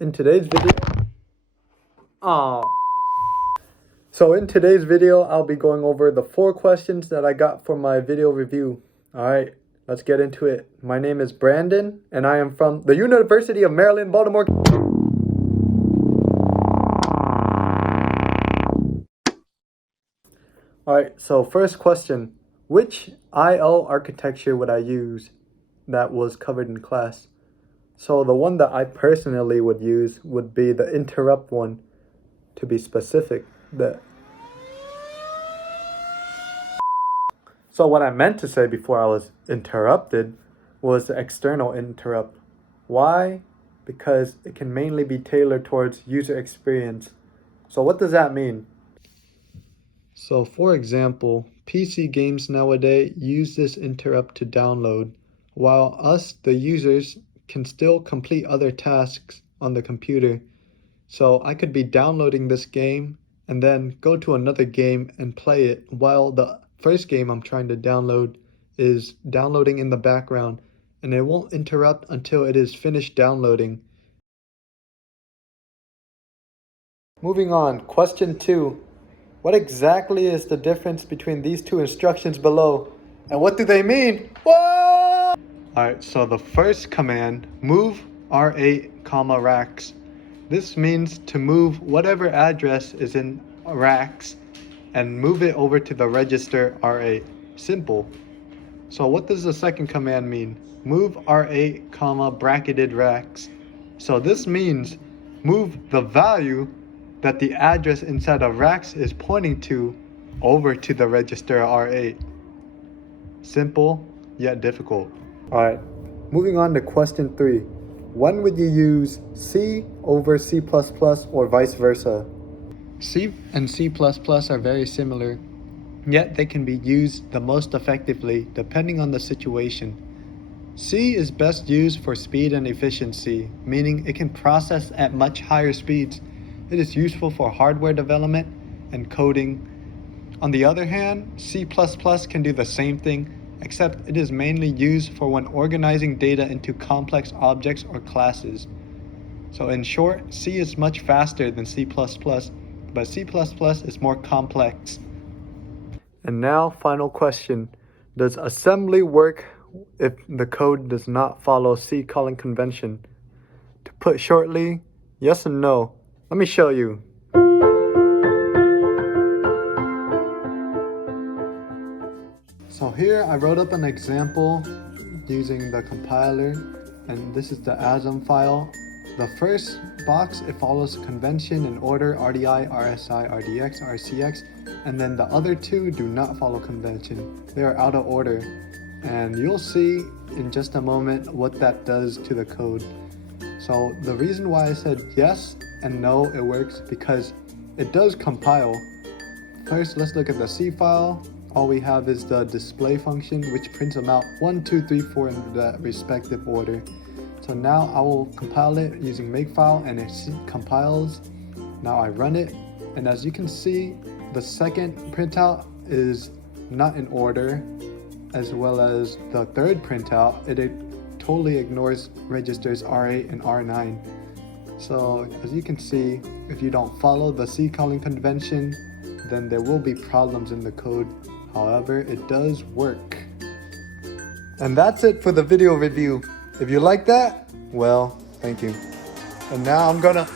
In today's video, oh. So in today's video, I'll be going over the 4 questions that I got for my video review. All right, let's get into it. My name is Brandon, and I am from the University of Maryland, Baltimore. All right, so first question, which I/O architecture would I use that was covered in class? So the one that I personally would use would be the interrupt one, to be specific. So what I meant to say before I was interrupted was the external interrupt. Why? Because it can mainly be tailored towards user experience. So what does that mean? So for example, PC games nowadays use this interrupt to download, while us, the users, can still complete other tasks on the computer. So I could be downloading this game and then go to another game and play it while the first game I'm trying to download is downloading in the background, and it won't interrupt until it is finished downloading. Moving on, question 2. What exactly is the difference between these 2 instructions below? And what do they mean? Whoa! Alright, so the first command, move R8, racks. This means to move whatever address is in racks and move it over to the register R8. Simple. So what does the second command mean? Move R8, bracketed racks. So this means move the value that the address inside of racks is pointing to over to the register R8. Simple, yet difficult. Alright, moving on to question 3. When would you use C over C++ or vice versa? C and C++ are very similar, yet they can be used the most effectively depending on the situation. C is best used for speed and efficiency, meaning it can process at much higher speeds. It is useful for hardware development and coding. On the other hand, C++ can do the same thing, except it is mainly used for when organizing data into complex objects or classes. So in short, C is much faster than C++, but C++ is more complex. And now, final question. Does assembly work if the code does not follow C calling convention? To put shortly, yes and no. Let me show you. So here I wrote up an example using the compiler, and this is the ASM file. The first box, it follows convention in order, RDI, RSI, RDX, RCX, and then the other 2 do not follow convention. They are out of order, and you'll see in just a moment what that does to the code. So the reason why I said yes and no, it works because it does compile. First, let's look at the C file. All we have is the display function, which prints them out 1, 2, 3, 4 in the respective order. So now I will compile it using makefile, and it compiles. Now I run it, and as you can see, the second printout is not in order, as well as the third printout, it totally ignores registers R8 and R9. So as you can see, if you don't follow the C calling convention, then there will be problems in the code. However, it does work. And that's it for the video review. If you like that, well, thank you. And now I'm gonna...